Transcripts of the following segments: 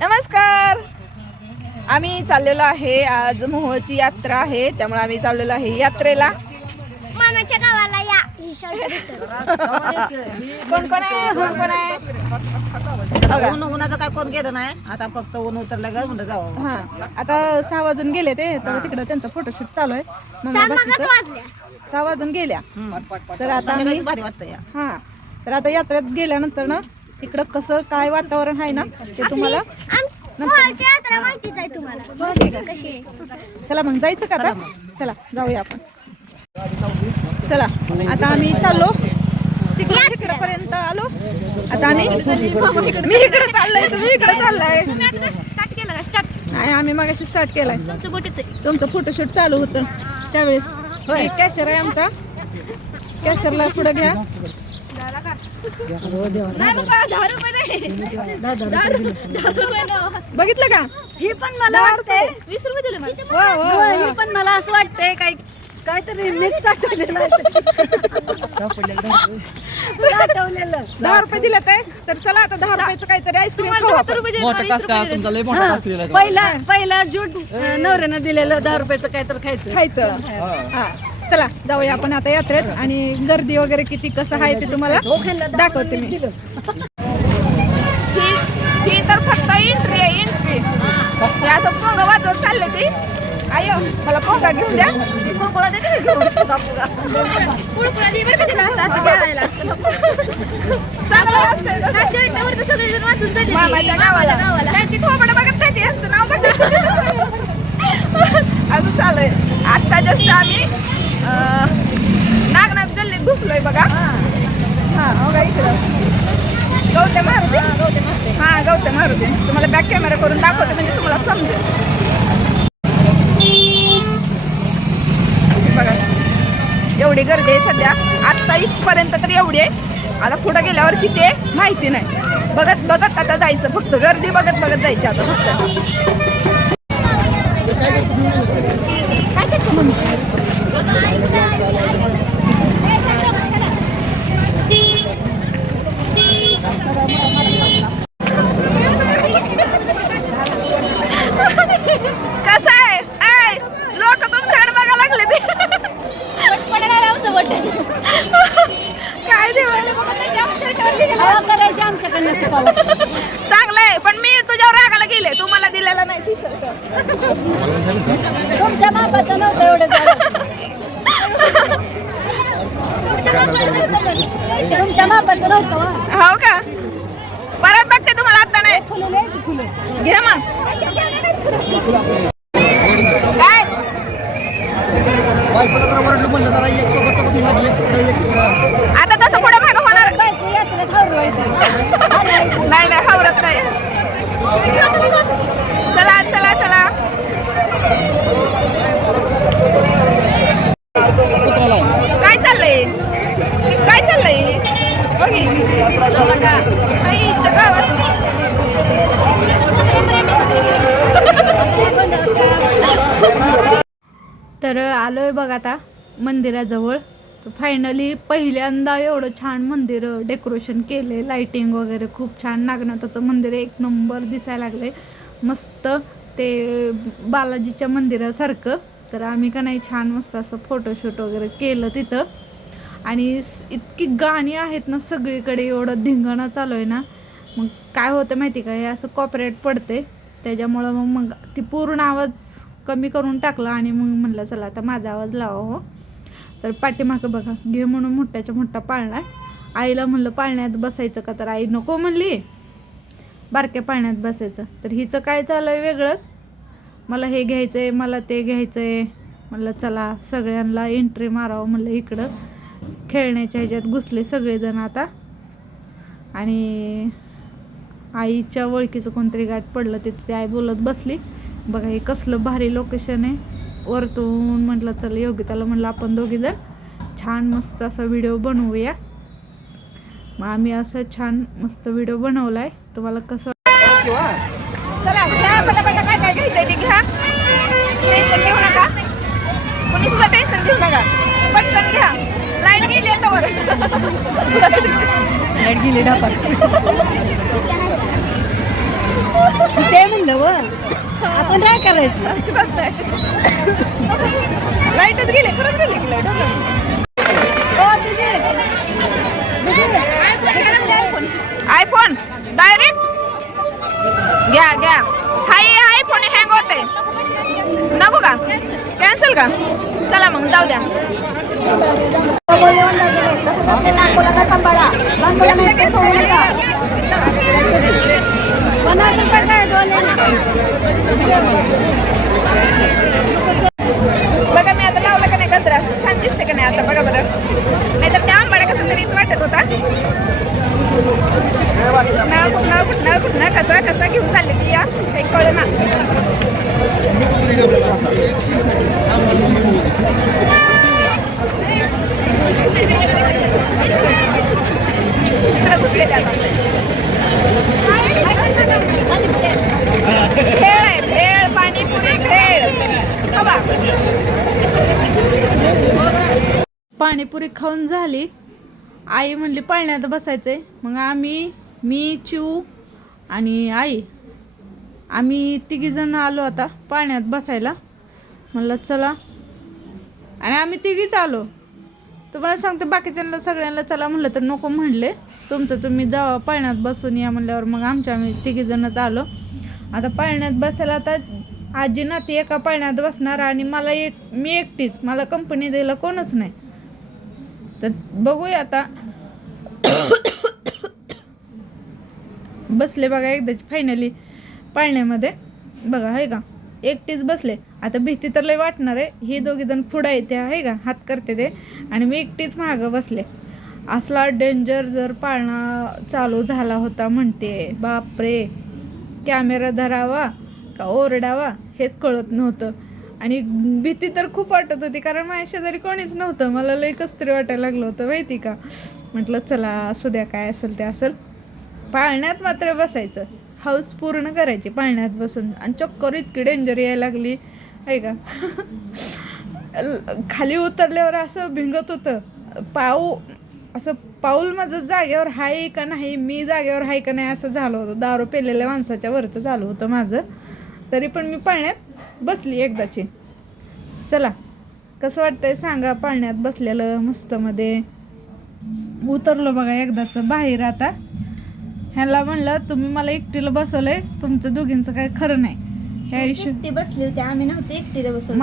नमस्कार. आम्ही चाललेलो आहे, आज मोहोळची यात्रा आहे, त्यामुळे आम्ही चाललेलो आहे यात्रेला. मामाच्या गावाला या. कोण कोण आहे? कोण आहे? उन्हाचं काय कोण गेलं नाही, आता फक्त ऊन उतरलं का म्हणलं जावं. हा, आता 6 वाजून गेले ते, तर तिकडं त्यांचा फोटोशूट चालू आहे. वाजल्या 6 वाजून गेल्या. तर आता आम्ही भारी वाटतं या. हा, तर आता यात्रेत गेल्यानंतर ना इकडं कसं काय वातावरण आहे ना ते तुम्हाला यात्रा माहितीच आहे तुम्हाला कशी आहे. चला मग जायचं का आता? चला जाऊया आपण. चला आता आम्ही चाललो तिकडपर्यंत आलो. आता आम्ही मी इकडे चाललोय, तुम्ही इकडे चाललाय. स्टार्ट केलं का? स्टार्ट नाही, आम्ही मागाशी स्टार्ट केलाय. तुमचं बोट येते. तुमचं फोटोशूट चालू होतं त्यावेळेस. एक कॅशर आहे आमचा, कॅशरला पुढे घ्या. बघितलं का? हे पण मला वाटतंय 20 रुपये दिले मला. हे पण मला असं वाटतंय काहीतरी मिक्स साठवलेलं 10 रुपये दिले ते. तर चला आता 10 रुपयाचं काहीतरी आईस्क्रीम खाऊ आपण. पहिला जूट नवऱ्यानं दिलेलं 10 रुपयाचं काहीतरी खायचं. हा, चला जाऊया आपण आता यात्रेत. आणि गर्दी वगैरे किती कसं आहे ते तुम्हाला दाखवते मी. ही तर फक्त एंट्री आहे, एंट्री. हे असं पोंगा वाजवत चालले ते. आयो मला पोंगा घेऊन द्या. कुळकुळा देते का घेऊन? फुगा फुगा. कुळकुळा दे बरं का तिला असं खेळायला. चांगलं असतंय. शर्टावर तर सगळेजण वाचून चालले मामाच्या गावाला. त्यांची थोबडं बघत नाही ते, यांचं नाव बघत. असं चालू आहे. आत्ता जस्ट आम्ही नागनाथ गल्लीत घुसलोय बघा. हा बघा इकडं गौतम मारुती. हा गौतम मारुती. तुम्हाला बॅक कॅमेरा करून दाखवते म्हणजे तुम्हाला समजेल. बघा एवढी गर्दी आहे सध्या. आत्ता इथपर्यंत तर एवढी आहे. आता पुढे गेल्यावर किती आहे माहिती नाही. बघत बघत आता जायचं, फक्त गर्दी बघत बघत जायची आता फक्त. कसं आहे? लोक तुमच्याकडे बघायला लागले ते. काय आमच्याकडनं शिकावं. चांगलं आहे, पण मी तुझ्यावर रागाला गेले, तू मला दिलेला नाही टी शर्ट. तुमच्या बापाचं नव्हतं एवढं तुमच्या बापाचं नव्हतं. हो का? परत बघते तुम्हाला आता नाही. घे मग. काय आता तसं पुढे मागं होणार नाही. नाही आवरत नाही. चला चला चला. काय चाललंय? काय चाललंय? बघी आईच्या गावात. तर आलोय बघ आता मंदिराजवळ. तर फायनली पहिल्यांदा एवढं छान मंदिर डेकोरेशन केले, लाइटिंग वगैरे खूप छान. नागनाथाचं मंदिर एक नंबर दिसायला लागले, मस्त ते बालाजीच्या मंदिरासारखं. तर आम्ही का नाही छान मस्त असं फोटोशूट वगैरे केलं तिथं. आणि इतकी गाणी आहेत ना सगळीकडे, एवढं धिंगाणा चालू आहे ना. मग काय होतं माहिती का, हे असं कॉपीराइट पडते, त्याच्यामुळं मग ती पूर्ण आवाज कमी करून टाकला. आणि मग म्हणलं चला आता माझा आवाज लावा. हो, तर पाठीमागं बघा घे म्हणून मोठ्याच्या मोठा पाळणा. आईला म्हणलं पाळण्यात बसायचं का, तर आई नको म्हणली, बारक्या पाळण्यात बसायचं. तर हिचं काय चालू आहे वेगळंच, मला हे घ्यायचं आहे, मला ते घ्यायचं आहे. म्हणलं चला सगळ्यांना एंट्री मारावं म्हणलं. इकडं खेळण्याच्या ह्याच्यात घुसले सगळेजण आता. आणि आईच्या ओळखीचं कोणतरी गाठ पडलं तिथे, ती आई बोलत बसली. बघा हे कसलं भारी लोकेशन आहे वरतून. म्हटलं चला योगिताला म्हणलं आपण दोघीजण छान मस्त असा व्हिडिओ बनवूया. मग आम्ही असं छान मस्त व्हिडिओ बनवलाय. तुम्हाला कसं चला घ्या पटापटा, काय काय घ्यायचंय ते घ्या. टेन्शन घेऊ नका, कोणी सुद्धा टेन्शन घेऊ नका, पटकन घ्या. लाईट गेली आता वर. लाईट गेली ढापा. झालं व आपण काय करायचं. लाईटच गेले, खरंच गेले की लाईट. आयफोन डायरेक्ट घ्या घ्या. हाय आयफोन हँग होते. नको का, कॅन्सल का? चला मग जाऊ द्या. बघा मी आता लावला का नाही गजरा, छान दिसते का नाही आता बघा बरं. नाहीतर त्या आंबाड्या कसं तरीच वाटत होता. कुठनं कुठनं कसा कसा घेऊन चालले ती या काही कळ ना. तिकडे घुसले ते आता. भेळ आहे, भेळ, पाणीपुरी, भेळ. हवा. पाणीपुरी खाऊन झाली. आई म्हणली पाळण्यात बसायचंय. मग मी चिऊ आणि आई आम्ही तिघीजण आलो आता पाळण्यात बसायला. म्हणलं चला, आणि आम्ही तिघीच आलो. तुम्हाला सांगते बाकीच्यांना सगळ्यांना चला म्हणलं तर नको म्हणले. तुमचं तुम्ही जावा पाळण्यात बसून या म्हणल्यावर मग आम्ही तिघीजणच आलो. आता पाळण्यात बसायला आता आजी नाती एका पाळण्यात बसणार आणि मी एकटीच. मला कंपनी द्यायला कोणच नाही. तर बघूया आता. बसले बघा एकदाची फायनली पाळण्यामध्ये. बघा आहे का, एकटीच बसले. आता भीती तर लय वाटणार आहे. हे दोघी जण पुढं येते आहे का, हात करते ते, आणि मी एकटीच मागं बसले. असला डेंजर जर पाळणा चालू झाला होता म्हणते. बापरे, कॅमेरा धरावा का ओरडावा हेच कळत नव्हतं. आणि भीती तर खूप वाटत होती, कारण माझ्या शेजारी कोणीच नव्हतं. मला लई कसतरी वाटायला लागलं होतं माहिती का. म्हटलं चला असू द्या, काय असेल ते असेल. पाळण्यात मात्र बसायचं, हाऊस पूर्ण करायची पाळण्यात बसून. आणि चक्कर इतकी डेंजर यायला लागली आहे का. खाली उतरल्यावर असं भिंगत होतं. पाऊल माझं जागेवर आहे का नाही, मी जागेवर आहे का नाही असं झालं होतं. दारू पेलेल्या माणसाच्या वरचं झालं होतं माझं. तरी पण मी पाळण्यात बसली एकदाची. चला कसं वाटतंय सांगा पाळण्यात बसलेलं मस्तमध्ये. उतरलो बघा एकदाचं बाहेर. आता ह्याला म्हणलं तुम्ही मला एकटीला बसवलंय, तुमचं दोघींचं काय खरं नाही. ह्या एकटी बसली होती, आम्ही नव्हते एकटीला बसलो.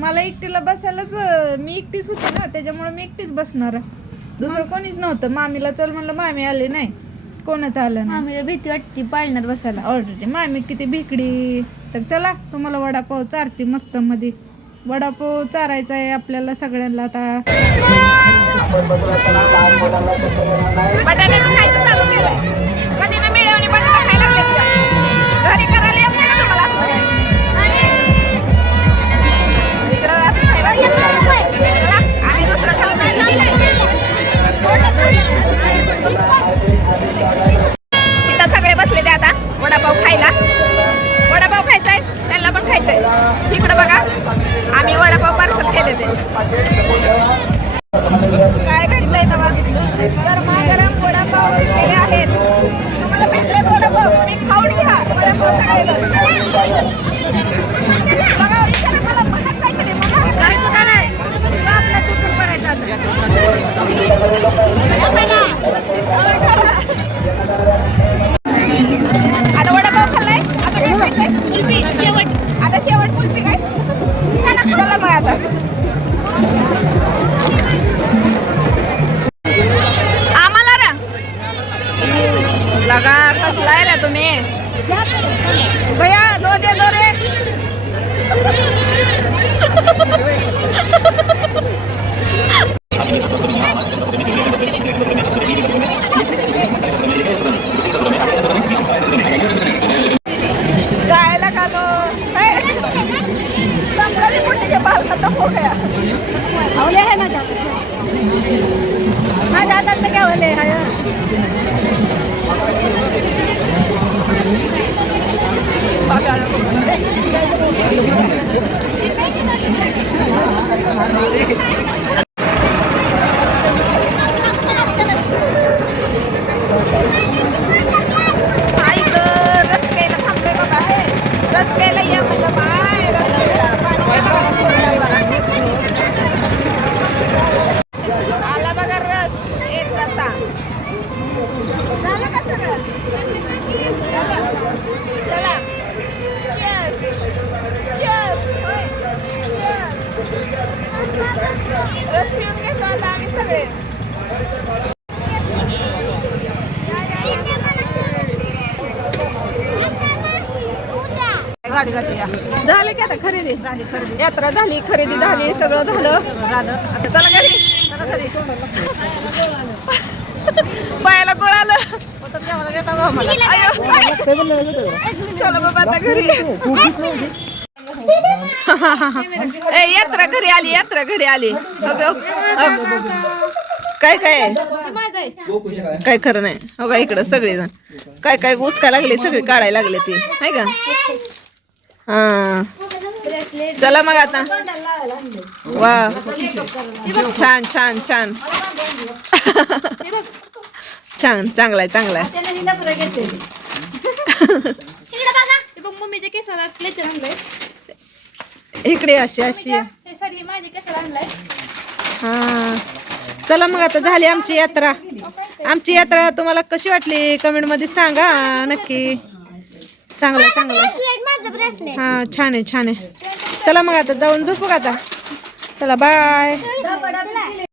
मला एकटीला बसायलाच, मी एकटीच होती ना, त्याच्यामुळे मी एकटीच बसणार. दुसरं कोणीच नव्हतं. मामीला चल म्हणलं, मामी आली नाही, कोणच आलं नाही. मामीला भीती वाटते पाळण्यात बसायला. ऑलरेडी मामी किती भिकडी. तर चला तुम्हाला वडापाव चारती मस्त मध्ये. वडापाव चारायचा आहे आपल्याला सगळ्यांना आता. बटाट्याचं खायचं चालू केलंय. कधी ना मिळवणी बटाटा खायला लागले. घरी करायला येत नाही का तुम्हाला असं काय? इकडं असं खायला चला, आम्ही दुसरं खाऊ नाही. इथं सगळे बसले ते आता वडापाव खायला. वडापाव खायचाय, त्यांना पण खायचंय. इकडं बघा आम्ही वडापाव पार्सल केले ते. काय घडतंय तेव्हा, गरमागरम वडापाव भेटलेले आहेत. तुम्हाला भेटले वडापाव, तुम्ही खाऊन घ्या वडापाव सगळे. बघा विचारा मला, मला काहीतरी मला काय सुद्धा नाही. आपला तुटून पडायचा आता वडापाव खाल्लाय. आता काय खायचंय? कुल्फी शेवट. आता शेवट कुल्फी काय. चला मग आता आम्हाला रा लगा कसलाय रे तुम्ही भैया, दो दे दो रे. जायला का लो संभ्राली पुढचे बाल खतम हो गया. आवले आहे माझ्या हातात काय आवले आहे. रस्त्याला थांबलोय बघा. झालं की आता खरेदी यात्रा झाली खरेदी झाली सगळं झालं आता चला घरी पायाला गोळ आलं चला बाबा आता घरी ए यात्रा घरी आली काय काय खरं नाही हो का इकडं सगळेजण काय उचका लागले सगळे काढायला लागले ते आहे का हा चला मग आता वा छान छान छान छान चांगलाय मम्मीच्या केसाला क्लेचर आणलंय इकडे अशी माझ्या केसाला आणलाय हा चला मग आता झाली आमची यात्रा तुम्हाला कशी वाटली कमेंट मध्ये सांगा नक्की चांगलं हा छान आहे चला मग आता जाऊन झोपू का आता चला बाय